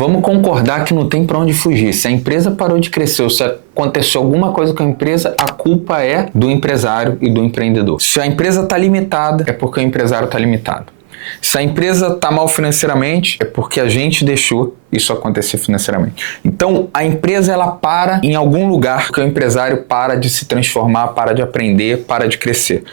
Vamos concordar que não tem para onde fugir. Se a empresa parou de crescer ou se aconteceu alguma coisa com a empresa, a culpa é do empresário e do empreendedor. Se a empresa está limitada, é porque o empresário está limitado. Se a empresa está mal financeiramente, é porque a gente deixou isso acontecer financeiramente. Então, a empresa ela para em algum lugar que o empresário para de se transformar, para de aprender, para de crescer.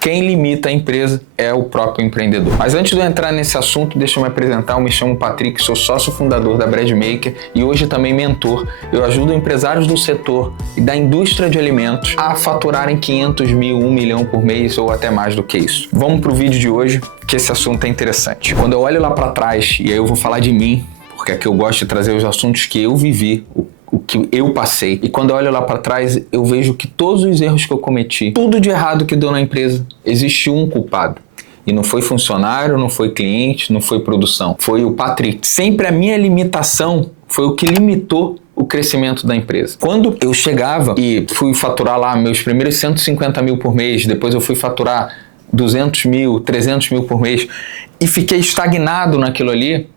Quem limita a empresa é o próprio empreendedor. Mas antes de eu entrar nesse assunto, deixa eu me apresentar. Eu me chamo Patrick, sou sócio fundador da Bread Maker e hoje também mentor. Eu ajudo empresários do setor e da indústria de alimentos a faturarem 500 mil, 1 milhão por mês ou até mais do que isso. Vamos para o vídeo de hoje, que esse assunto é interessante. Quando eu olho lá para trás, e aí eu vou falar de mim, porque aqui eu gosto de trazer os assuntos que eu vivi, o que eu passei. E quando eu olho lá para trás, eu vejo que todos os erros que eu cometi, tudo de errado que deu na empresa, existe um culpado. E não foi funcionário, não foi cliente, não foi produção. Foi o Patrick. Sempre a minha limitação foi o que limitou o crescimento da empresa. Quando eu chegava e fui faturar lá meus primeiros 150 mil por mês, depois eu fui faturar 200 mil, 300 mil por mês e fiquei estagnado naquilo ali,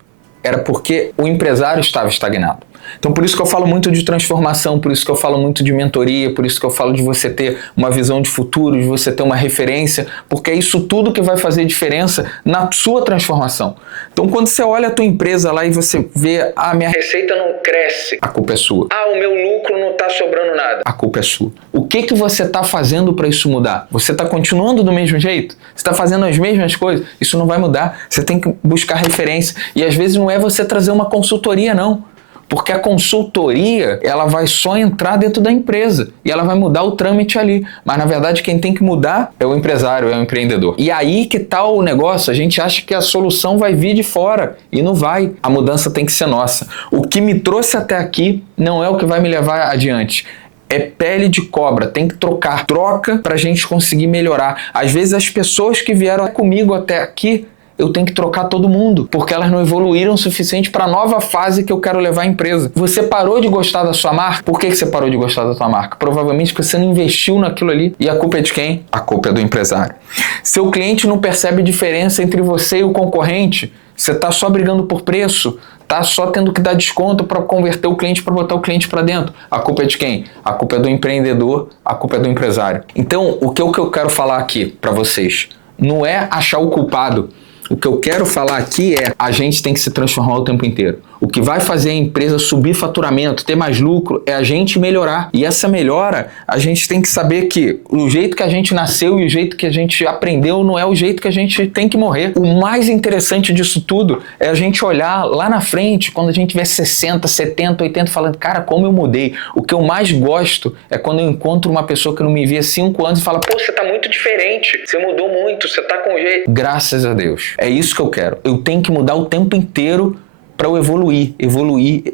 era porque o empresário estava estagnado. Então por isso que eu falo muito de transformação, por isso que eu falo muito de mentoria, por isso que eu falo de você ter uma visão de futuro, de você ter uma referência, porque é isso tudo que vai fazer diferença na sua transformação. Então quando você olha a tua empresa lá e você vê, minha receita não cresce, a culpa é sua. O meu lucro não está sobrando nada, a culpa é sua. O que você está fazendo para isso mudar? Você está continuando do mesmo jeito? Você está fazendo as mesmas coisas? Isso não vai mudar. Você tem que buscar referência. E às vezes não é você trazer uma consultoria, não. Porque a consultoria, ela vai só entrar dentro da empresa e ela vai mudar o trâmite ali. Mas, na verdade, quem tem que mudar é o empresário, é o empreendedor. E aí que tá o negócio, a gente acha que a solução vai vir de fora e não vai. A mudança tem que ser nossa. O que me trouxe até aqui não é o que vai me levar adiante. É pele de cobra, tem que trocar. Troca pra gente conseguir melhorar. Às vezes as pessoas que vieram comigo até aqui, eu tenho que trocar todo mundo, porque elas não evoluíram o suficiente para a nova fase que eu quero levar a empresa. Você parou de gostar da sua marca? Por que você parou de gostar da sua marca? Provavelmente porque você não investiu naquilo ali. E a culpa é de quem? A culpa é do empresário. Seu cliente não percebe diferença entre você e o concorrente. Você está só brigando por preço, tá só tendo que dar desconto para converter o cliente, para botar o cliente para dentro. A culpa é de quem? A culpa é do empreendedor, a culpa é do empresário. Então, o que eu quero falar aqui para vocês não é achar o culpado. O que eu quero falar aqui é a gente tem que se transformar o tempo inteiro. O que vai fazer a empresa subir faturamento, ter mais lucro, é a gente melhorar. E essa melhora, a gente tem que saber que o jeito que a gente nasceu e o jeito que a gente aprendeu não é o jeito que a gente tem que morrer. O mais interessante disso tudo é a gente olhar lá na frente, quando a gente tiver 60, 70, 80, falando, cara, como eu mudei. O que eu mais gosto é quando eu encontro uma pessoa que não me via há 5 anos e fala, pô, você tá muito diferente, você mudou muito, você tá com jeito. Graças a Deus. É isso que eu quero. Eu tenho que mudar o tempo inteiro para eu evoluir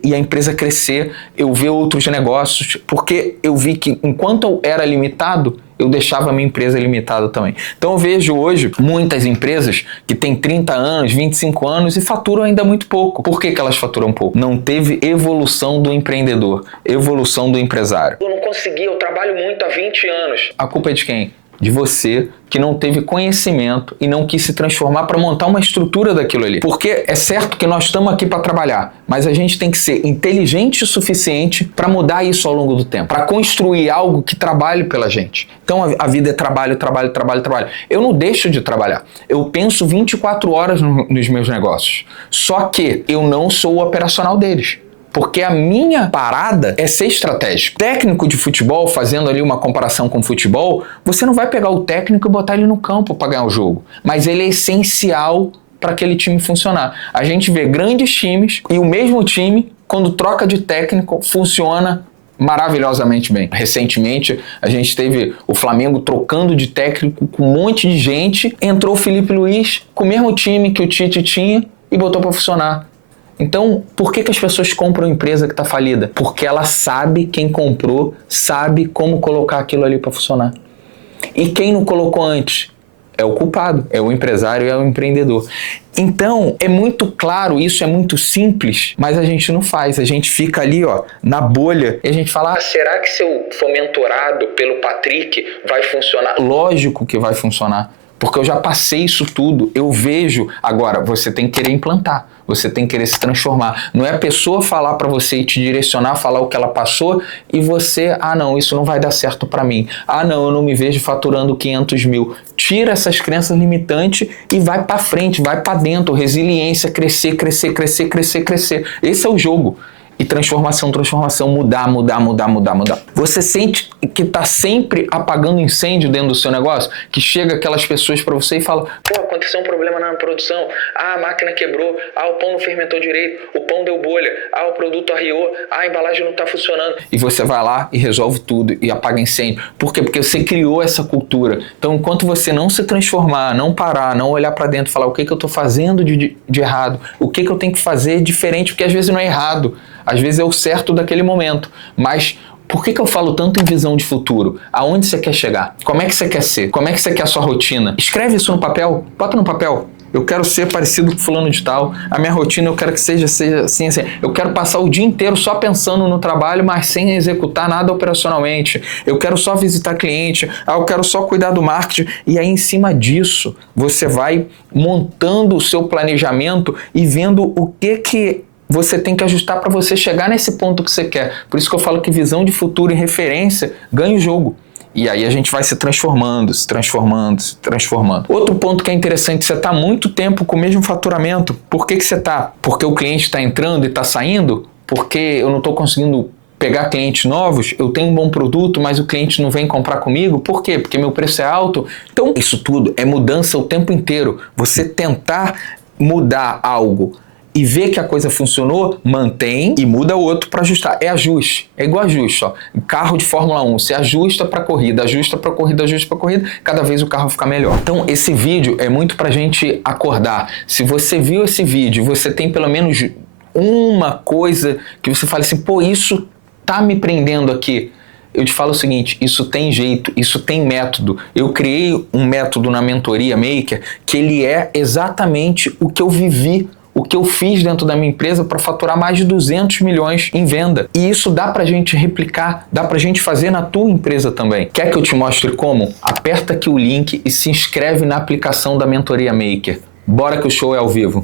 e a empresa crescer, eu ver outros negócios, porque eu vi que enquanto eu era limitado, eu deixava a minha empresa limitada também. Então eu vejo hoje muitas empresas que têm 30 anos, 25 anos e faturam ainda muito pouco. Por que elas faturam pouco? Não teve evolução do empreendedor, evolução do empresário. Eu não consegui, eu trabalho muito há 20 anos. A culpa é de quem? De você que não teve conhecimento e não quis se transformar para montar uma estrutura daquilo ali. Porque é certo que nós estamos aqui para trabalhar, mas a gente tem que ser inteligente o suficiente para mudar isso ao longo do tempo, para construir algo que trabalhe pela gente. Então a vida é trabalho, trabalho, trabalho, trabalho. Eu não deixo de trabalhar. Eu penso 24 horas nos meus negócios. Só que eu não sou o operacional deles. Porque a minha parada é ser estratégico. Técnico de futebol, fazendo ali uma comparação com futebol, você não vai pegar o técnico e botar ele no campo para ganhar o jogo. Mas ele é essencial para aquele time funcionar. A gente vê grandes times e o mesmo time, quando troca de técnico, funciona maravilhosamente bem. Recentemente, a gente teve o Flamengo trocando de técnico com um monte de gente. Entrou o Felipe Luiz com o mesmo time que o Tite tinha e botou para funcionar. Então, por que as pessoas compram a empresa que está falida? Porque ela sabe, quem comprou, sabe como colocar aquilo ali para funcionar. E quem não colocou antes? É o culpado, é o empresário, é o empreendedor. Então, é muito claro, isso é muito simples, mas a gente não faz. A gente fica ali, na bolha, e a gente fala, será que se eu for mentorado pelo Patrick vai funcionar? Lógico que vai funcionar. porque eu já passei isso tudo, eu vejo. Agora, você tem que querer implantar, você tem que querer se transformar. Não é a pessoa falar para você e te direcionar, falar o que ela passou e você, não, isso não vai dar certo para mim. Não, eu não me vejo faturando 500 mil. Tira essas crenças limitantes e vai para frente, vai para dentro. Resiliência, crescer, crescer, crescer, crescer, crescer. Esse é o jogo. E transformação, mudar. Você sente que tá sempre apagando incêndio dentro do seu negócio? Que chega aquelas pessoas para você e fala: pô, aconteceu um problema na produção, a máquina quebrou, o pão não fermentou direito, o pão deu bolha, o produto arriou, a embalagem não tá funcionando. E você vai lá e resolve tudo e apaga incêndio. Por quê? Porque você criou essa cultura. Então, enquanto você não se transformar, não parar, não olhar para dentro e falar: o que eu tô fazendo de errado? O que eu tenho que fazer diferente? Porque às vezes não é errado. Às vezes é o certo daquele momento, mas por que eu falo tanto em visão de futuro? Aonde você quer chegar? Como é que você quer ser? Como é que você quer a sua rotina? Escreve isso no papel, bota no papel. Eu quero ser parecido com fulano de tal, a minha rotina eu quero que seja assim. Eu quero passar o dia inteiro só pensando no trabalho, mas sem executar nada operacionalmente. Eu quero só visitar cliente, eu quero só cuidar do marketing. E aí, em cima disso, você vai montando o seu planejamento e vendo o que você tem que ajustar para você chegar nesse ponto que você quer. Por isso que eu falo que visão de futuro e referência ganha o jogo. E aí a gente vai se transformando. Outro ponto que é interessante, você está há muito tempo com o mesmo faturamento. Por que você está? Porque o cliente está entrando e está saindo? Porque eu não estou conseguindo pegar clientes novos? Eu tenho um bom produto, mas o cliente não vem comprar comigo? Por quê? Porque meu preço é alto? Então, isso tudo é mudança o tempo inteiro. Você tentar mudar algo e ver que a coisa funcionou, mantém e muda o outro para ajustar. É ajuste. É igual ajuste. Ó. Carro de Fórmula 1, você ajusta para corrida, ajusta para corrida, cada vez o carro fica melhor. Então, esse vídeo é muito para a gente acordar. Se você viu esse vídeo, você tem pelo menos uma coisa que você fala assim, pô, isso tá me prendendo aqui. Eu te falo o seguinte, isso tem jeito, isso tem método. Eu criei um método na mentoria Maker que ele é exatamente o que eu vivi, o que eu fiz dentro da minha empresa para faturar mais de 200 milhões em venda. E isso dá pra gente replicar, dá pra gente fazer na tua empresa também. Quer que eu te mostre como? Aperta aqui o link e se inscreve na aplicação da Mentoria Maker. Bora que o show é ao vivo.